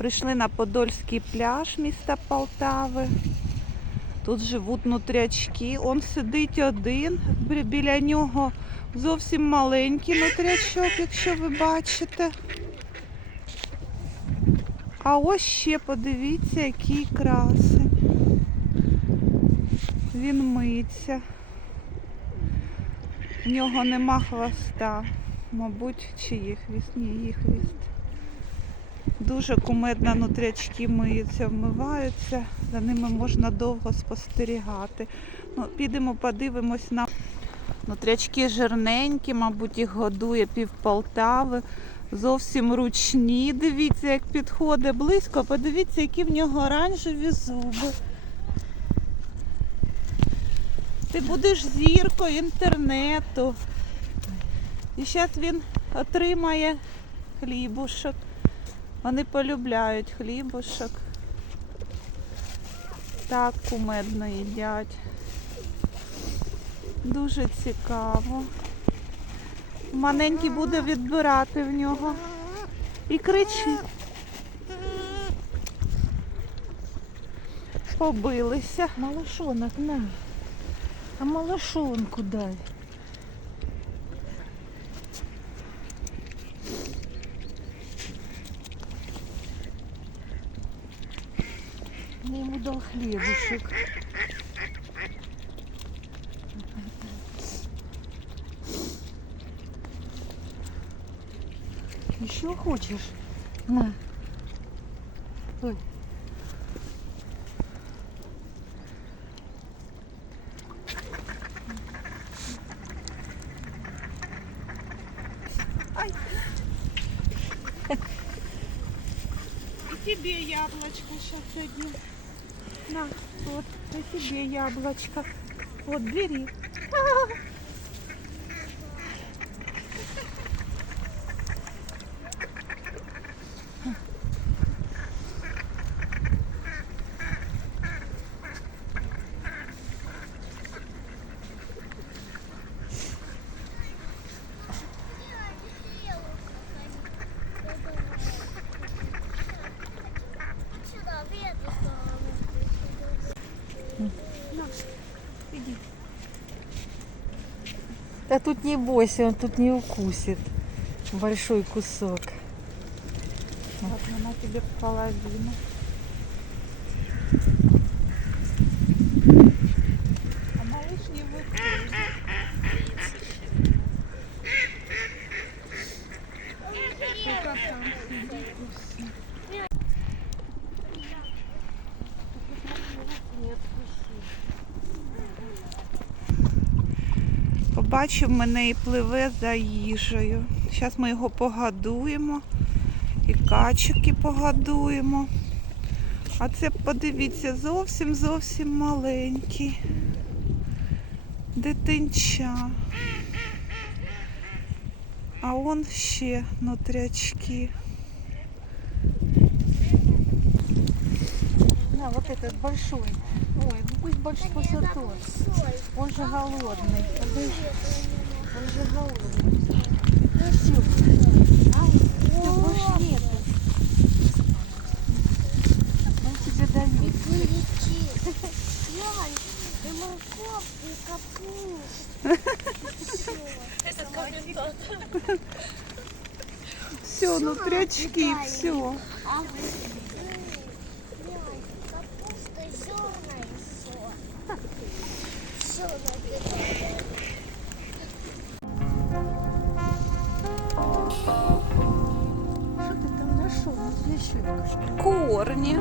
Прийшли на Подольський пляж міста Полтави. Тут живуть нутрячки. Он сидить один. Біля нього зовсім маленький нутрячок, якщо ви бачите. А ось ще подивіться, який красень. Він миється. В нього нема хвоста. Мабуть, чи є хвіст? Ні, є хвіст. Дуже кумедно нутрячки миються, вмиваються. За ними можна довго спостерігати. Ну, підемо, подивимось на нутрячки жирненькі, мабуть, їх годує пів Полтави. Зовсім ручні. Дивіться, як підходить близько. Подивіться, які в нього оранжеві зуби. Ти будеш зіркою інтернету. І зараз він отримає хлібушок. Вони полюбляють хлібушок. Так кумедно їдять. Дуже цікаво. Маленький буде відбирати в нього. І кричить. Побилися. Малышонок, на. А малышонку дай. Дал хлебушек. Еще хочешь? На. Ой. И тебе яблочко сейчас одну. На, вот, на тебе яблочко. Вот, бери. Да тут не бойся, он тут не укусит. Большой кусок. Вот она тебе половину. А малыш Побачив мене і пливе за їжею. Зараз ми його погодуємо. І качики погодуємо. А це, подивіться, зовсім зовсім маленький. Дитинча. А он ще нутрячки. Вот этот большой. Ой, ну пусть больше вот тот. Он же голодный. Он же голодный. Ну все. Ай, все, больше нету. Он тебе дает. И морковку, и капусту. Все, нутрячки, все. А вы, Ян, Корні.